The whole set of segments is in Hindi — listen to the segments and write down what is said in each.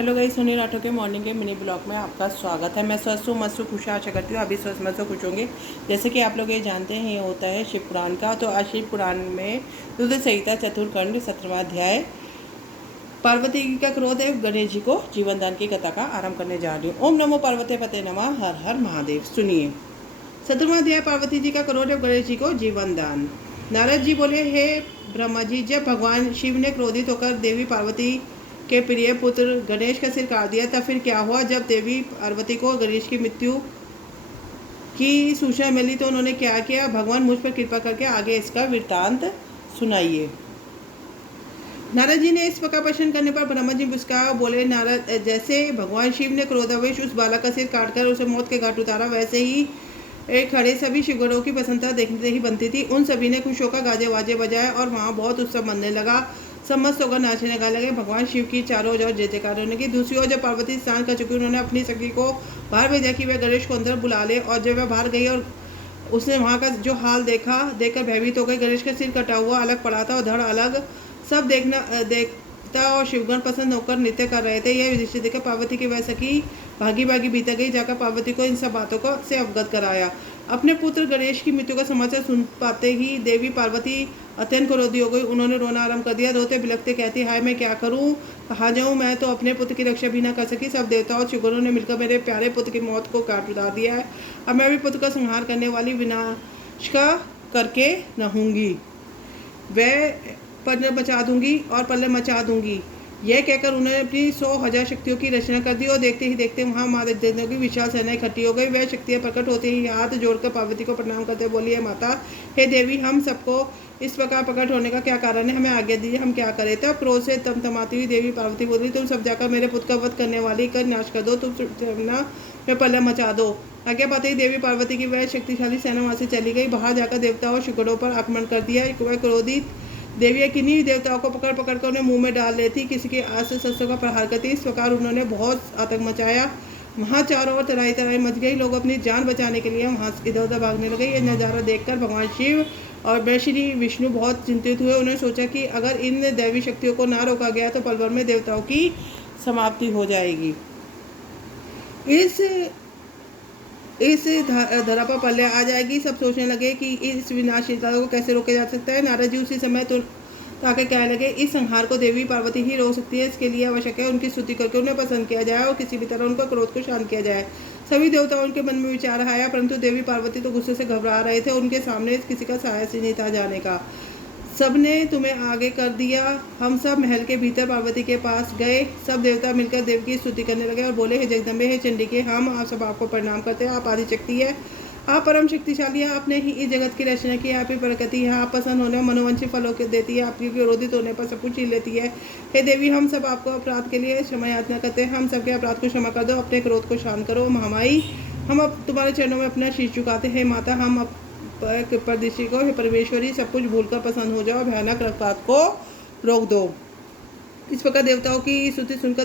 हेलो गाइस, सुनील राठौर के मॉर्निंग के मिनी ब्लॉग में आपका स्वागत है। मैं स्वस्थ हूँ, मस्त हूँ, खुश हूँ। आशा करती हूँ अभी स्वस्थ मस्त खुश होंगे। जैसे कि आप लोग ये जानते हैं, ये होता है शिव पुराण का। तो आज शिव पुराण में रुद्र संहिता चतुर्खंड 17वां अध्याय पार्वती का क्रोध एवं गणेश जी को जीवन दान की कथा का आरंभ करने जा रही हूँ। ओम नमो पार्वती पते नमः, हर हर महादेव। सुनिए 17वां अध्याय पार्वती जी का क्रोध एवं गणेश जी को जीवन दान। नारद जी बोले, हे ब्रह्मा जी, जब भगवान शिव ने क्रोधित होकर देवी पार्वती के प्रिय पुत्र गणेश का सिर काट दिया, तब फिर क्या हुआ? जब देवी पार्वती को गणेश की मृत्यु की सूचना मिली तो उन्होंने क्या किया? भगवान मुझ पर कृपा करके आगे इसका वृत्तांत सुनाइए। नारद जी ने इस प्रकार प्रश्न करने पर ब्रह्मा जी मुस्कुराए, बोले, नारद, जैसे भगवान शिव ने क्रोधावेश उस बालक का सिर काटकर उसे मौत के घाट उतारा, वैसे ही खड़े सभी शिवगणों की प्रसन्नता देखते ही बनती थी। उन सभी ने खुश होकर गाजे वाजे बजाए और वहाँ बहुत उत्सव मनने लगा। समस्त होकर नाचने गा लगे। भगवान शिव की चारों ओर जय जयकार होने की। दूसरी ओर जब पार्वती स्नान कर चुकी, उन्होंने अपनी सखी को बाहर भेजा कि वह गणेश को अंदर बुला ले। और जब वह बाहर गई और उसने वहाँ का जो हाल देखकर भयभीत हो गई। गणेश का सिर कटा हुआ अलग पड़ा था और धड़ अलग। सब देखता और शिवगण प्रसन्न होकर नृत्य कर रहे थे। यह दृश्य देखकर पार्वती की वह सखी भागी भागी भीतर गई, जाकर पार्वती को इन सब बातों को से अवगत कराया। अपने पुत्र गणेश की मृत्यु का समाचार सुन पाते ही देवी पार्वती अत्यंत क्रोधी हो गई। उन्होंने रोना आरंभ कर दिया। रोते बिलखते कहती, हाय, मैं क्या करूं, कहाँ जाऊं? मैं तो अपने पुत्र की रक्षा भी न कर सकी। सब देवताओं और शिवगणों ने मिलकर मेरे प्यारे पुत्र की मौत को काट उतार दिया है। अब मैं भी पुत्र का संहार करने वाली विनाश का करके रहूंगी। वह पल्ले बचा दूंगी और पल्ले मचा दूंगी। यह कहकर उन्होंने अपनी 100,000 शक्तियों की रचना कर दी और देखते ही देखते वहां माँ देवताओं की विशाल सेना इकट्ठी हो गई। वह शक्तियां प्रकट होते ही हाथ जोड़कर पार्वती को प्रणाम करते बोली, है माता, हे देवी, हम सबको इस प्रकार प्रकट होने का क्या कारण है? हमें आज्ञा दीजिए, हम क्या करें? तब क्रोध से तमतमाती हुई देवी पार्वती बोली, तुम सब जाकर मेरे पुत्र का वध करने वाली का नाश कर दो, तुम में पल्ले मचा दो। आज्ञा पाते ही देवी पार्वती की वह शक्तिशाली सेना वहां से चली गई। बाहर जाकर देवताओं और शिवगणों पर आक्रमण कर दिया। वह क्रोधित देवियाँ किन्हीं देवताओं को पकड़ पकड़ कर उन्हें मुंह में डाल लेती, किसी के आस से शस्त्रों का प्रहार करती। इस प्रकार उन्होंने बहुत आतंक मचाया। वहाँ चारों ओर तराई तराई मच गई। लोग अपनी जान बचाने के लिए वहाँ इधर उधर भागने लगे। यह नज़ारा देखकर भगवान शिव और श्री विष्णु बहुत चिंतित हुए। उन्होंने सोचा कि अगर इन दैवी शक्तियों को ना रोका गया तो पल भर में देवताओं की समाप्ति हो जाएगी। इस धरा पर पल्ले आ जाएगी। सब सोचने लगे कि इस विनाशीलता को कैसे रोका जा सकता है। नारद जी उसी समय तो ताकि कहने लगे, इस संहार को देवी पार्वती ही रोक सकती है। इसके लिए आवश्यक है उनकी स्तुति करके उन्हें पसंद किया जाए और किसी भी तरह उनका क्रोध को शांत किया जाए। सभी देवताओं के मन में विचार आया, परंतु देवी पार्वती तो गुस्से से घबरा रहे थे। उनके सामने किसी का साहस ही नहीं था जाने का। सबने तुम्हें आगे कर दिया। हम सब महल के भीतर पार्वती के पास गए। सब देवता मिलकर देव की स्तुति करने लगे और बोले, हे जगदम्बे, हे चंडिके, हम आप सब आपको प्रणाम करते हैं। आप आदि शक्ति है, आप परम शक्तिशाली है। आपने ही इस जगत की रचना की, आप ही प्रकृति है। आप पसंद होने और मनोवांछित फलों के देती है। आपकी विरोधित होने पर सब कुछ छीन लेती है। हे देवी, हम सब आपको अपराध के लिए क्षमा याचना करते हैं। हम सबके अपराध को क्षमा कर दो, अपने क्रोध को शांत करो। महामाई, हम अब तुम्हारे चरणों में अपना शीश झुकाते हैं। माता, हम कृपा दृष्टि को, हे परमेश्वरी, सब कुछ भूलकर प्रसन्न हो जाओ, भयानक रक्तपात को रोक दो। इस प्रकार देवताओं की स्तुति सुनकर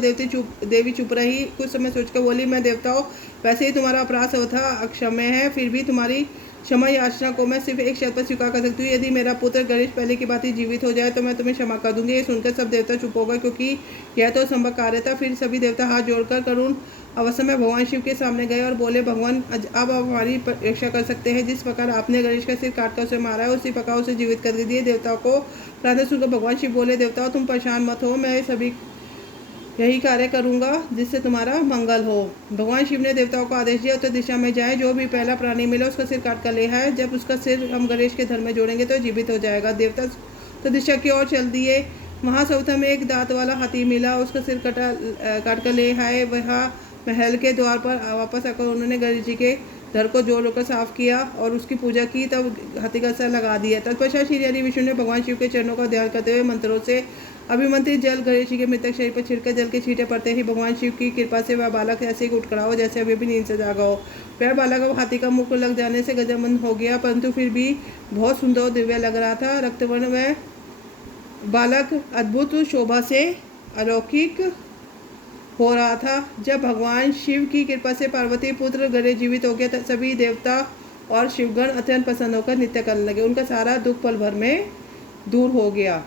देवी चुप रही। कुछ समय सोचकर बोली, मैं देवताओं, वैसे ही तुम्हारा अपराध सर्वथा अक्षम्य है, फिर भी तुम्हारी क्षमा याचना को मैं सिर्फ एक शर्त पर स्वीकार कर सकती हूँ। यदि मेरा पुत्र गणेश पहले की बात ही जीवित हो जाए तो मैं तुम्हें क्षमा कर दूंगी। ये सुनकर सब देवता चुप हो गए, क्योंकि यह तो संभव कार्य था। फिर सभी देवता हाथ जोड़कर करुण अवसर में भगवान शिव के सामने गए और बोले, भगवान, अब आप हमारी रक्षा कर सकते हैं। जिस प्रकार आपने गणेश का सिर काटकर उसे मारा है, उसी प्रकार उसे जीवित कर दिए। देवताओं को प्रार्थना सुनकर भगवान शिव बोले, देवताओं, तुम परेशान मत हो, मैं सभी यही कार्य करूंगा जिससे तुम्हारा मंगल हो। भगवान शिव ने देवताओं को आदेश दिया, उत्तर दिशा में जाए, जो भी पहला प्राणी मिले उसका सिर काट कर ले आए। जब उसका सिर हम गणेश के धर में जोड़ेंगे तो जीवित हो जाएगा। देवता उत्तर दिशा की ओर चल दिए। वहाँ सौथा में एक दांत वाला हाथी मिला, उसका सिर काट कर ले आए। वहाँ महल के द्वार पर वापस आकर उन्होंने गणेश जी के धर को जोड़ कर साफ किया और उसकी पूजा की, तब हाथी का सर लगा दिया। तत्पश्चात श्री हरि विष्णु ने भगवान शिव के चरणों का ध्यान करते हुए मंत्रों से अभिमंत्रित जल गणेश जी के मृतक शरीर पर छिड़कर जल के छींटे पड़ते ही भगवान शिव की कृपा से वह बालक ऐसे ही उठ खड़ा हो जैसे अभी भी नींद से जागा हो। वह बालक अब हाथी का मुख लग जाने से गजबंद हो गया, परंतु फिर भी बहुत सुंदर और दिव्य लग रहा था। रक्तवर्ण वह बालक अद्भुत शोभा से अलौकिक हो रहा था। जब भगवान शिव की कृपा से पार्वती पुत्र गणेश जीवित हो गया, सभी देवता और शिवगण अत्यंत प्रसन्न होकर नृत्य करने लगे। उनका सारा दुख पल भर में दूर हो गया।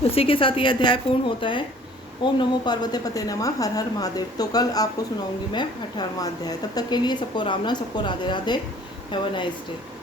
तो इसी के साथ ये अध्याय पूर्ण होता है। ओम नमो पार्वती पते नमः, हर हर महादेव। तो कल आपको सुनाऊंगी मैं 18वां अध्याय। तब तक के लिए सबको राम नाम, सबको Radhe Radhe. Have a nice day.